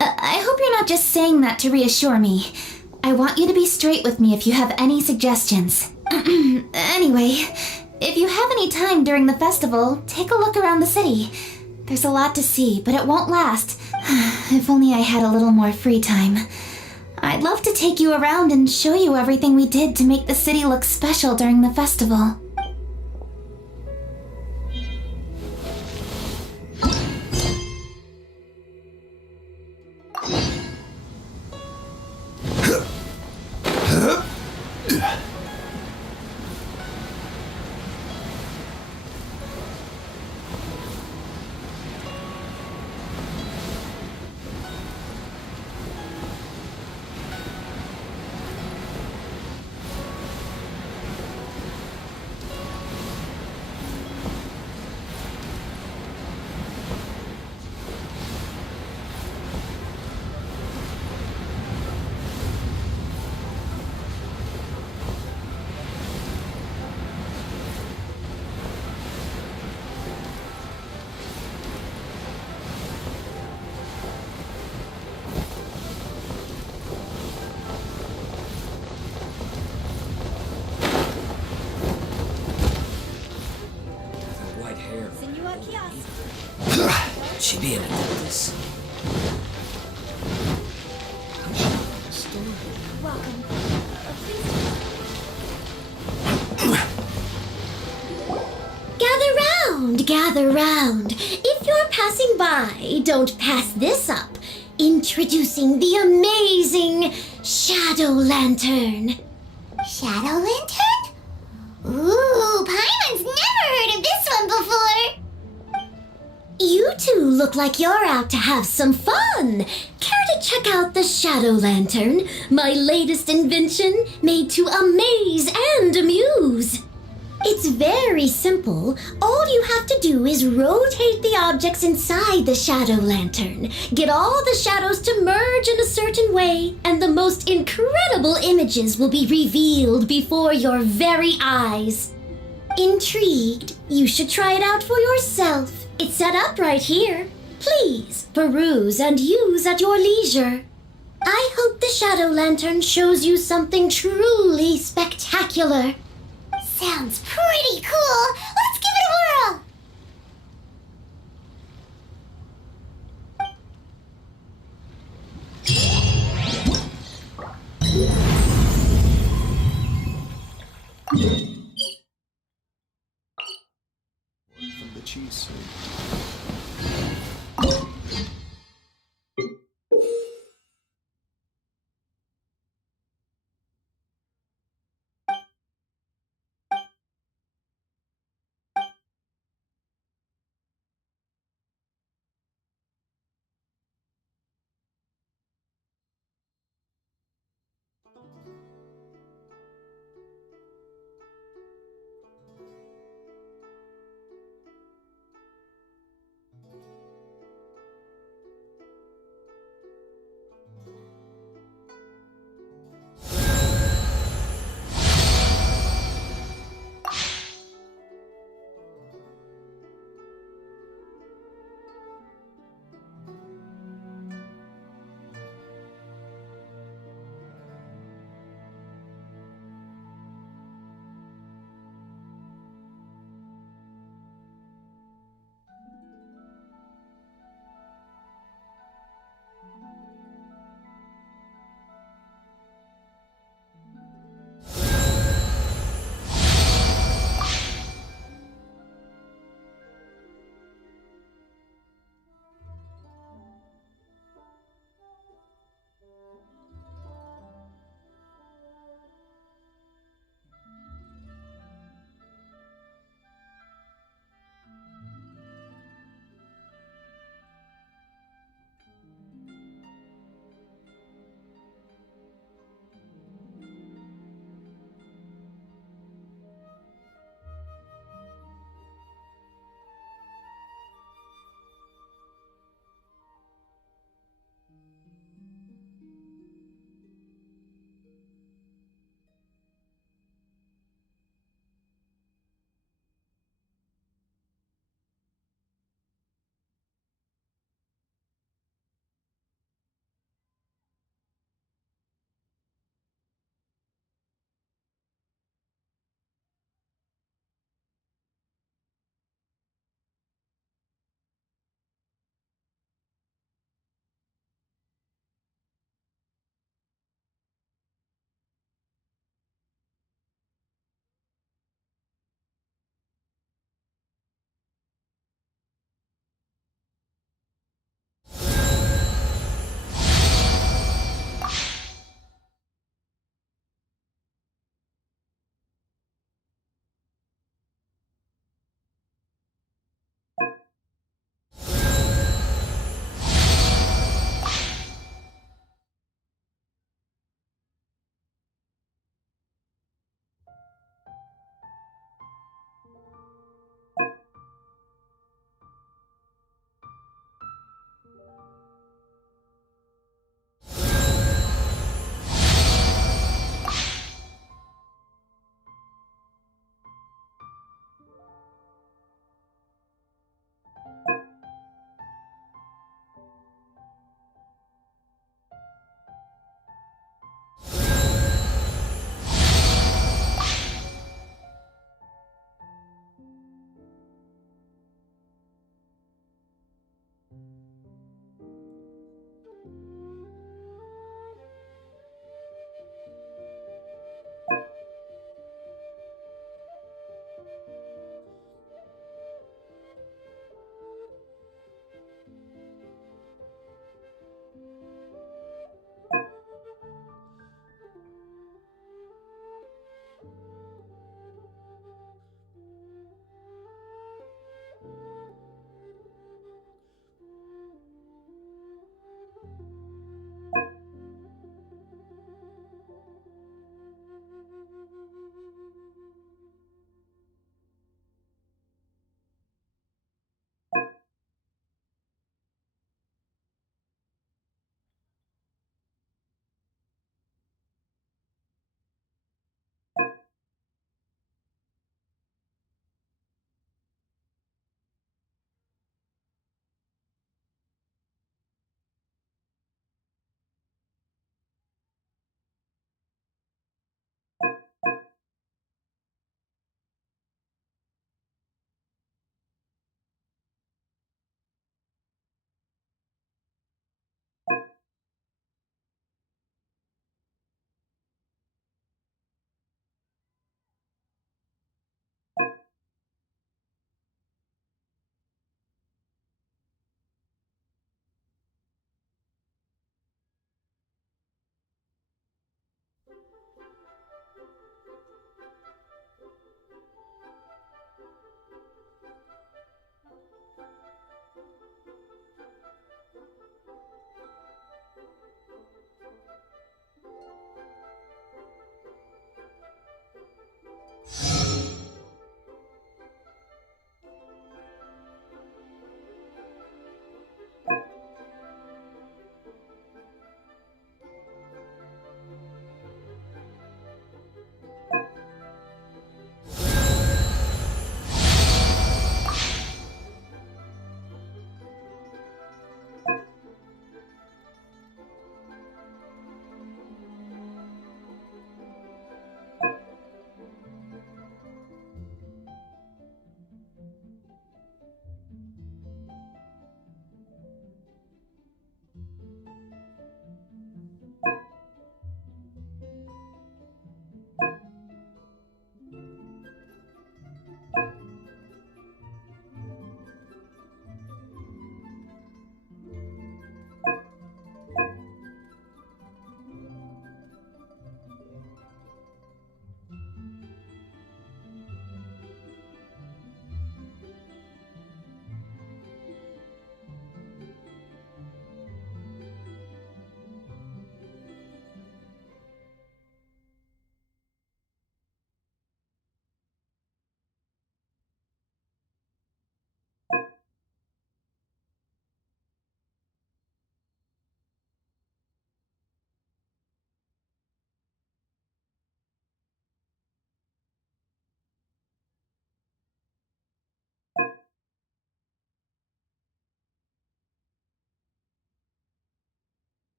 I hope you're not just saying that to reassure me. I want you to be straight with me if you have any suggestions. Anyway, if you have any time during the festival, take a look around the city. There's a lot to see, but it won't last. If only I had a little more free time. I'd love to take you around and show you everything we did to make the city look special during the festival. She be in it with this. and gather round. If you're passing by, don't pass this up. Introducing the amazing Shadow Lantern. Shadow Lantern? Ooh, Paimon's never heard of this one before. You two look like you're out to have some fun. Care to check out the Shadow Lantern, my latest invention made to amaze and amuse? It's very simple. All you have to do is rotate the objects inside the Shadow Lantern, get all the shadows to merge in a certain way, and the most incredible images will be revealed before your very eyes. Intrigued? You should try it out for yourself. It's set up right here. Please peruse and use at your leisure. I hope the Shadow Lantern shows you something truly spectacular. Sounds pretty cool. Let's give it a whirl. From the cheese.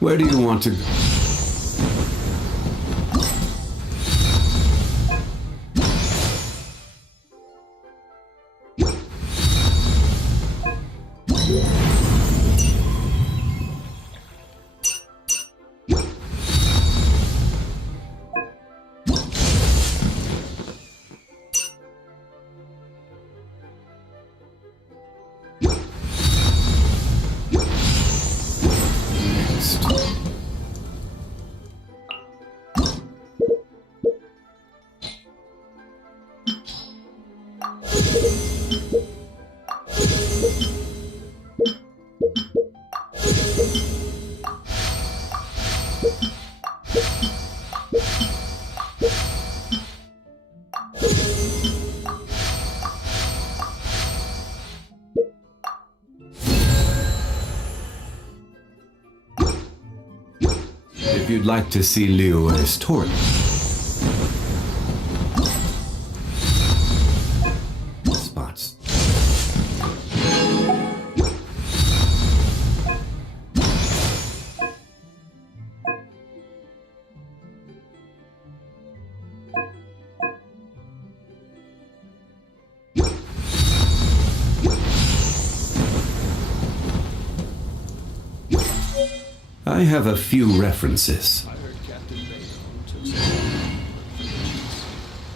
Where do you want to go? If you'd like to see Liyue's torch. Spots. I have a few references.